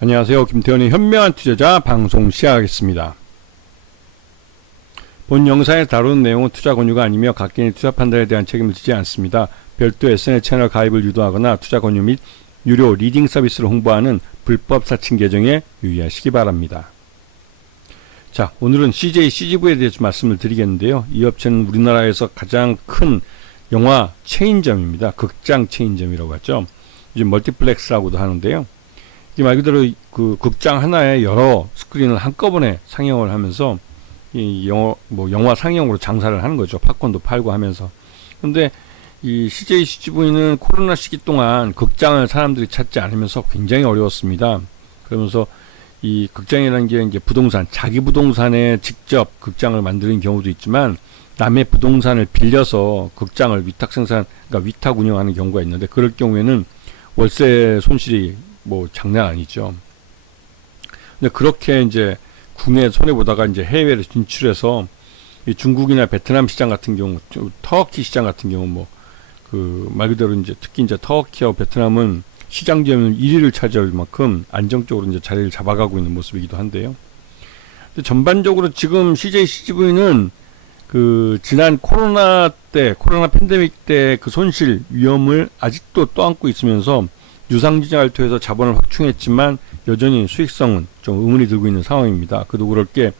안녕하세요. 김태현의 현명한 투자자 방송 시작하겠습니다. 본 영상에 다루는 내용은 투자 권유가 아니며 각개인의 투자 판단에 대한 책임을 지지 않습니다. 별도 SNS 채널 가입을 유도하거나 투자 권유 및 유료 리딩 서비스를 홍보하는 불법 사칭 계정에 유의하시기 바랍니다. 자, 오늘은 CJ CGV에 대해서 말씀을 드리겠는데요. 이 업체는 우리나라에서 가장 큰 영화 체인점입니다. 극장 체인점이라고 하죠. 요즘 멀티플렉스라고도 하는데요. 말 그대로 그 극장 하나에 여러 스크린을 한꺼번에 상영을 하면서 이 영화 상영으로 장사를 하는 거죠. 팝콘도 팔고 하면서. 근데 이 CJ CGV는 코로나 시기 동안 극장을 사람들이 찾지 않으면서 굉장히 어려웠습니다. 그러면서 이 극장이라는 게 이제 부동산, 자기 부동산에 직접 극장을 만드는 경우도 있지만 남의 부동산을 빌려서 극장을 그러니까 위탁 운영하는 경우가 있는데, 그럴 경우에는 월세 손실이 장난 아니죠. 근데 그렇게 이제 국내 손해보다가 이제 해외로 진출해서 이 중국이나 베트남 시장 같은 경우, 터키 시장 같은 경우 말 그대로 이제 특히 이제 터키와 베트남은 시장 점유율 1위를 차지할 만큼 안정적으로 이제 자리를 잡아가고 있는 모습이기도 한데요. 근데 전반적으로 지금 CJ CGV는 그 지난 코로나 팬데믹 때 그 손실 위험을 아직도 떠안고 있으면서 유상증자를 통해서 자본을 확충했지만 여전히 수익성은 좀 의문이 들고 있는 상황입니다. 그도 그럴 게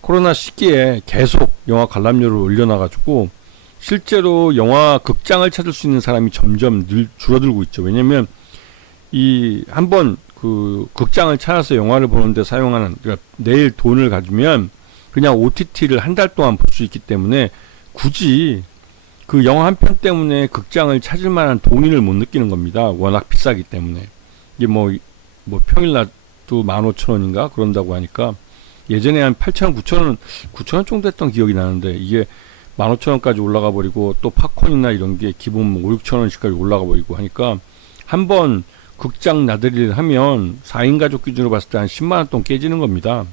코로나 시기에 계속 영화 관람료를 올려놔가지고 실제로 영화 극장을 찾을 수 있는 사람이 점점 줄어들고 있죠. 왜냐면 이 한번 그 극장을 찾아서 영화를 보는데 사용하는, 그러니까 내일 돈을 가지면 그냥 OTT를 한 달 동안 볼 수 있기 때문에 굳이 그 영화 한 편 때문에 극장을 찾을 만한 동의를 못 느끼는 겁니다. 워낙 비싸기 때문에. 이게 평일날도 15,000원인가 그런다고 하니까, 예전에 한 8,000원, 9,000원 정도 했던 기억이 나는데 이게 15,000원까지 올라가 버리고, 또 팝콘이나 이런 게 기본 5, 6,000원씩까지 올라가 버리고 하니까 한번 극장 나들이를 하면 4인 가족 기준으로 봤을 때 한 10만원 돈 깨지는 겁니다.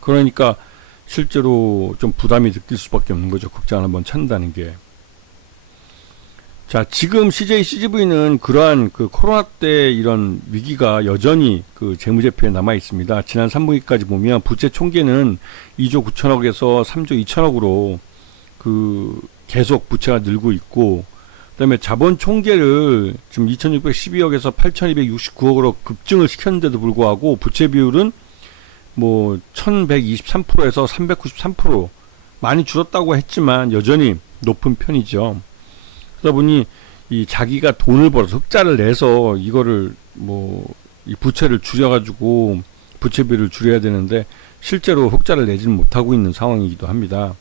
그러니까 실제로 좀 부담이 느낄 수밖에 없는 거죠. 극장을 한번 찾는다는 게. 자, 지금 CJ CGV는 그러한 그 코로나 때 이런 위기가 여전히 그 재무제표에 남아 있습니다. 지난 3분기까지 보면 부채 총계는 2조 9천억에서 3조 2천억으로 그 계속 부채가 늘고 있고, 그다음에 자본 총계를 지금 2,612억에서 8,269억으로 급증을 시켰는데도 불구하고 부채 비율은 1123%에서 393%로 많이 줄었다고 했지만 여전히 높은 편이죠. 그러다 보니 이 자기가 돈을 벌어서 흑자를 내서 이거를 이 부채를 줄여가지고 부채 비율을 줄여야 되는데 실제로 흑자를 내지는 못하고 있는 상황이기도 합니다.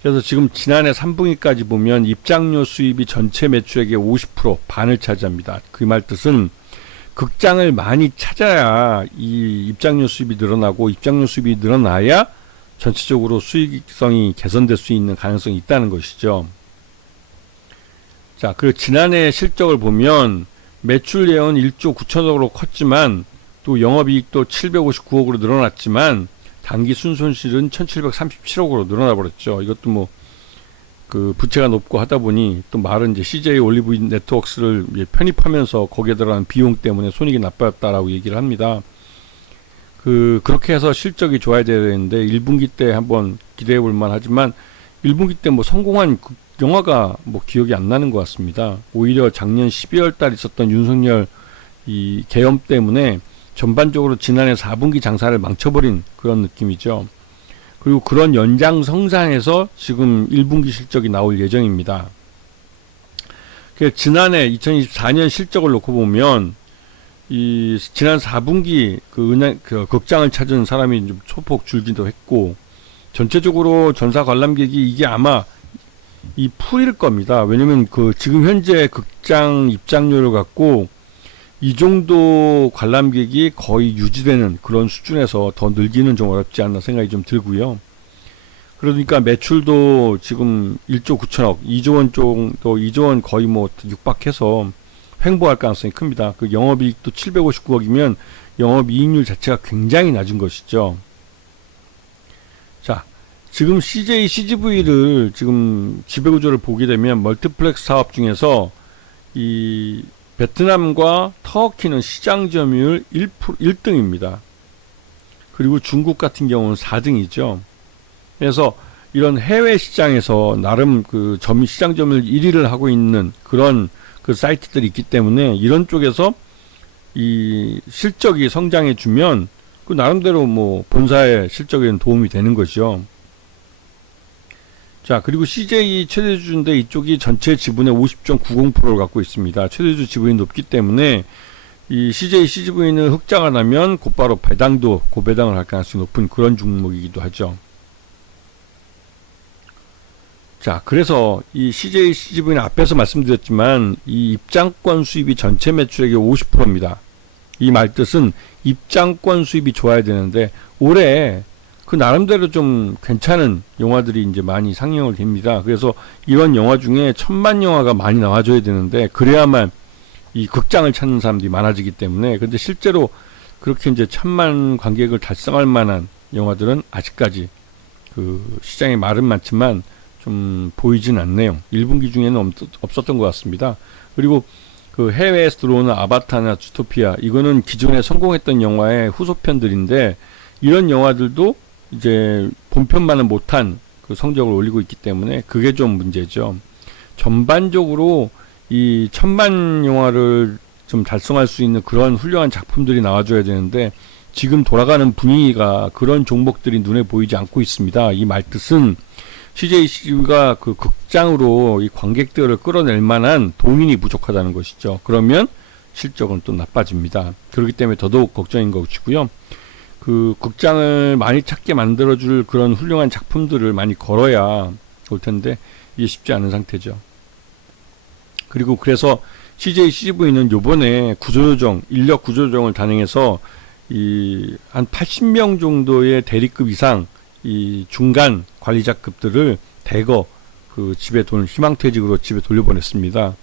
그래서 지금 지난해 3분기까지 보면 입장료 수입이 전체 매출액의 50% 반을 차지합니다. 그 말 뜻은 극장을 많이 찾아야 이 입장료 수입이 늘어나고, 입장료 수입이 늘어나야 전체적으로 수익성이 개선될 수 있는 가능성이 있다는 것이죠. 자, 그리고 지난해 실적을 보면 매출 예언 1조 9천억으로 컸지만 또 영업이익도 759억으로 늘어났지만 당기 순손실은 1737억으로 늘어나 버렸죠. 이것도 그 부채가 높고 하다 보니, 또 말은 이제 CJ 올리브 네트워크스를 편입하면서 거기에 들어가는 비용 때문에 손익이 나빠졌다라고 얘기를 합니다. 그렇게 해서 실적이 좋아야 되는데 1분기 때 한번 기대해 볼 만하지만 1분기 때 성공한 영화가 기억이 안 나는 것 같습니다. 오히려 작년 12월 달 있었던 윤석열 이 계엄 때문에 전반적으로 지난해 4분기 장사를 망쳐버린 그런 느낌이죠. 그리고 그런 연장성상에서 지금 1분기 실적이 나올 예정입니다. 지난해 2024년 실적을 놓고 보면 이 지난 4분기 그 극장을 찾은 사람이 좀 소폭 줄기도 했고, 전체적으로 전사 관람객이 이게 아마 이 풀일 겁니다. 왜냐면 지금 현재 극장 입장료를 갖고 이 정도 관람객이 거의 유지되는 그런 수준에서 더 늘기는 좀 어렵지 않나 생각이 좀 들고요. 그러니까 매출도 지금 1조 9천억, 2조 원 정도, 2조 원 거의 육박해서 횡보할 가능성이 큽니다. 그 영업이익도 759억이면 영업이익률 자체가 굉장히 낮은 것이죠. 자, 지금 CJ CGV를 지금 지배구조를 보게 되면 멀티플렉스 사업 중에서 이 베트남과 터키는 시장 점유율 1등입니다. 그리고 중국 같은 경우는 4등이죠. 그래서 이런 해외 시장에서 나름 그 시장 점유율 1위를 하고 있는 그런 그 사이트들이 있기 때문에 이런 쪽에서 이 실적이 성장해 주면 그 나름대로 뭐 본사의 실적에는 도움이 되는 거죠. 자, 그리고 CJ 최대주주인데 이쪽이 전체 지분의 50.90%를 갖고 있습니다. 최대주 지분이 높기 때문에 이 CJ CGV는 흑자가 나면 곧바로 배당도 고배당을 할 가능성이 높은 그런 종목이기도 하죠. 자, 그래서 이 CJ CGV는 앞에서 말씀드렸지만 이 입장권 수입이 전체 매출액의 50%입니다. 이 말뜻은 입장권 수입이 좋아야 되는데 올해 그 나름대로 좀 괜찮은 영화들이 이제 많이 상영을 됩니다. 그래서 이런 영화 중에 천만 영화가 많이 나와줘야 되는데 그래야만 이 극장을 찾는 사람들이 많아지기 때문에 근데 실제로 그렇게 이제 천만 관객을 달성할 만한 영화들은 아직까지 그 시장에 말은 많지만 좀 보이진 않네요. 1분기 중에는 없었던 것 같습니다. 그리고 그 해외에서 들어오는 아바타나 주토피아 이거는 기존에 성공했던 영화의 후속편들인데 이런 영화들도 이제 본편만은 못한 그 성적을 올리고 있기 때문에 그게 좀 문제죠. 전반적으로 이 천만 영화를 좀 달성할 수 있는 그런 훌륭한 작품들이 나와줘야 되는데 지금 돌아가는 분위기가 그런 종목들이 눈에 보이지 않고 있습니다. 이 말뜻은 CJC가 그 극장으로 이 관객들을 끌어낼 만한 동인이 부족하다는 것이죠. 그러면 실적은 또 나빠집니다. 그렇기 때문에 더더욱 걱정인 것이고요. 그 극장을 많이 찾게 만들어줄 그런 훌륭한 작품들을 많이 걸어야 올 텐데 이게 쉽지 않은 상태죠. 그리고 그래서 CJ CGV는 요번에 구조조정, 인력 구조조정을 단행해서 이 한 80명 정도의 대리급 이상 이 중간 관리자급들을 대거 그 집에 희망퇴직으로 집에 돌려보냈습니다.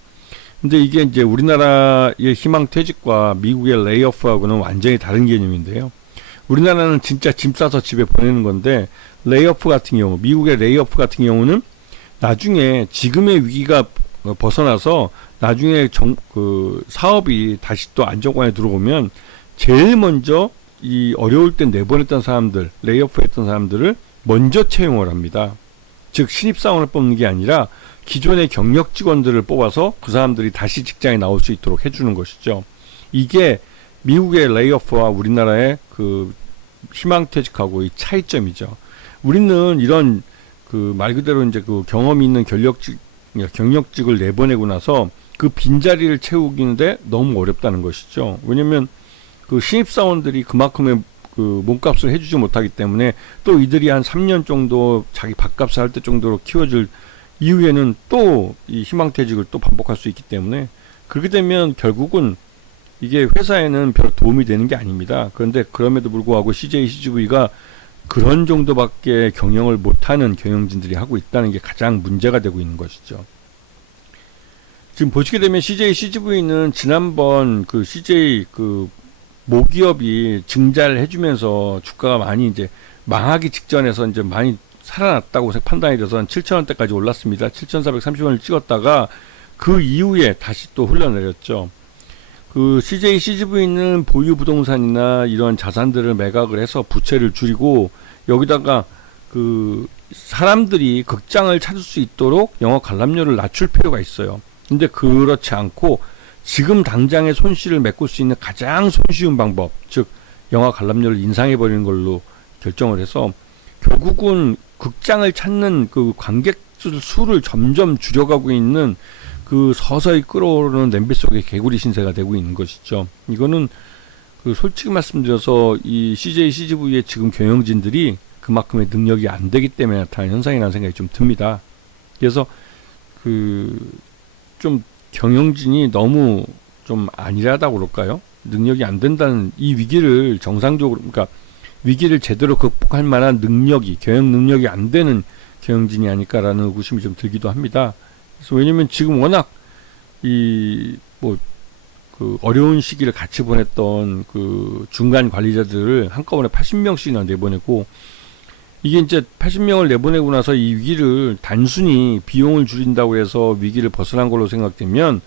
근데 이게 이제 우리나라의 희망퇴직과 미국의 레이오프하고는 완전히 다른 개념인데요. 우리나라는 진짜 짐 싸서 집에 보내는 건데 레이오프 같은 경우, 미국의 레이오프 같은 경우는 나중에 지금의 위기가 벗어나서 나중에 그 사업이 다시 또 안정권에 들어오면 제일 먼저 이 어려울 때 내보냈던 사람들, 레이오프 했던 사람들을 먼저 채용을 합니다. 즉 신입사원을 뽑는 게 아니라 기존의 경력 직원들을 뽑아서 그 사람들이 다시 직장에 나올 수 있도록 해주는 것이죠. 이게 미국의 레이오프와 우리나라의 그 희망퇴직하고 이 차이점이죠. 우리는 이런 그 말 그대로 이제 그 경험이 있는 경력직을 내보내고 나서 그 빈자리를 채우기는데 너무 어렵다는 것이죠. 왜냐면 그 신입사원들이 그만큼의 그 몸값을 해주지 못하기 때문에 또 이들이 한 3년 정도 자기 밥값을 할 때 정도로 키워줄 이후에는 또 이 희망퇴직을 또 반복할 수 있기 때문에 그렇게 되면 결국은 이게 회사에는 별 도움이 되는 게 아닙니다. 그런데 그럼에도 불구하고 CJ CGV가 그런 정도밖에 경영을 못하는 경영진들이 하고 있다는 게 가장 문제가 되고 있는 것이죠. 지금 보시게 되면 CJ CGV는 지난번 그 CJ 그 모기업이 증자를 해주면서 주가가 많이 이제 망하기 직전에서 이제 많이 살아났다고 판단이 돼서 한 7,000원대까지 올랐습니다. 7,430원을 찍었다가 그 이후에 다시 또 흘러내렸죠. 그 CJ CGV는 보유 부동산이나 이런 자산들을 매각을 해서 부채를 줄이고 여기다가 그 사람들이 극장을 찾을 수 있도록 영업 관람료를 낮출 필요가 있어요. 근데 그렇지 않고 지금 당장의 손실을 메꿀 수 있는 가장 손쉬운 방법, 즉 영화 관람료를 인상해버리는 걸로 결정을 해서 결국은 극장을 찾는 그 관객들 수를 점점 줄여가고 있는 그 서서히 끓어오르는 냄비 속에 개구리 신세가 되고 있는 것이죠. 이거는 그 솔직히 말씀드려서 이 CJ CGV의 지금 경영진들이 그만큼의 능력이 안 되기 때문에 나타나는 현상이라는 생각이 좀 듭니다. 그래서 그 좀 경영진이 너무 좀 안일하다고 그럴까요? 능력이 안 된다는 이 위기를 정상적으로, 그러니까 위기를 제대로 극복할 만한 능력이, 경영 능력이 안 되는 경영진이 아닐까라는 의구심이 좀 들기도 합니다. 그래서 왜냐면 지금 워낙 그 어려운 시기를 같이 보냈던 그 중간 관리자들을 한꺼번에 80명씩이나 내보내고 이게 이제 80명을 내보내고 나서 이 위기를 단순히 비용을 줄인다고 해서 위기를 벗어난 걸로 생각되면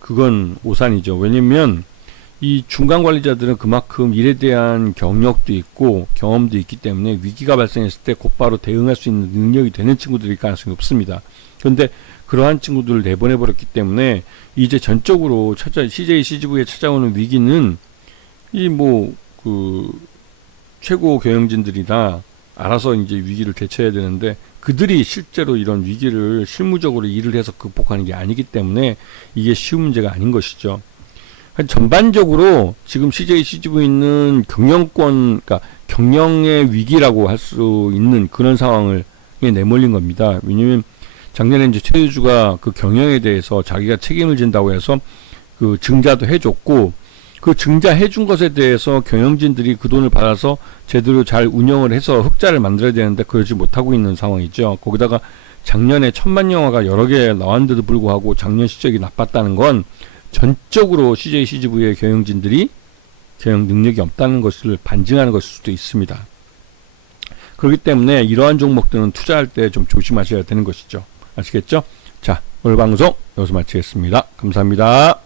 그 그건 오산이죠. 왜냐면 이 중간 관리자들은 그만큼 일에 대한 경력도 있고 경험도 있기 때문에 위기가 발생했을 때 곧바로 대응할 수 있는 능력이 되는 친구들일 가능성이 없습니다. 그런데 그러한 친구들을 내보내버렸기 때문에 이제 전적으로 CJ CGV에 찾아오는 위기는 최고 경영진들이나 알아서 이제 위기를 대처해야 되는데, 그들이 실제로 이런 위기를 실무적으로 일을 해서 극복하는 게 아니기 때문에 이게 쉬운 문제가 아닌 것이죠. 전반적으로 지금 CJ CGV는 경영권, 그러니까 경영의 위기라고 할 수 있는 그런 상황을 내몰린 겁니다. 왜냐면 작년에 이제 최유주가 그 경영에 대해서 자기가 책임을 진다고 해서 그 증자도 해줬고, 그 증자해준 것에 대해서 경영진들이 그 돈을 받아서 제대로 잘 운영을 해서 흑자를 만들어야 되는데 그러지 못하고 있는 상황이죠. 거기다가 작년에 1000만 영화가 여러 개 나왔는데도 불구하고 작년 실적이 나빴다는 건 전적으로 CJ CGV의 경영진들이 경영 능력이 없다는 것을 반증하는 것일 수도 있습니다. 그렇기 때문에 이러한 종목들은 투자할 때 좀 조심하셔야 되는 것이죠. 아시겠죠? 자, 오늘 방송 여기서 마치겠습니다. 감사합니다.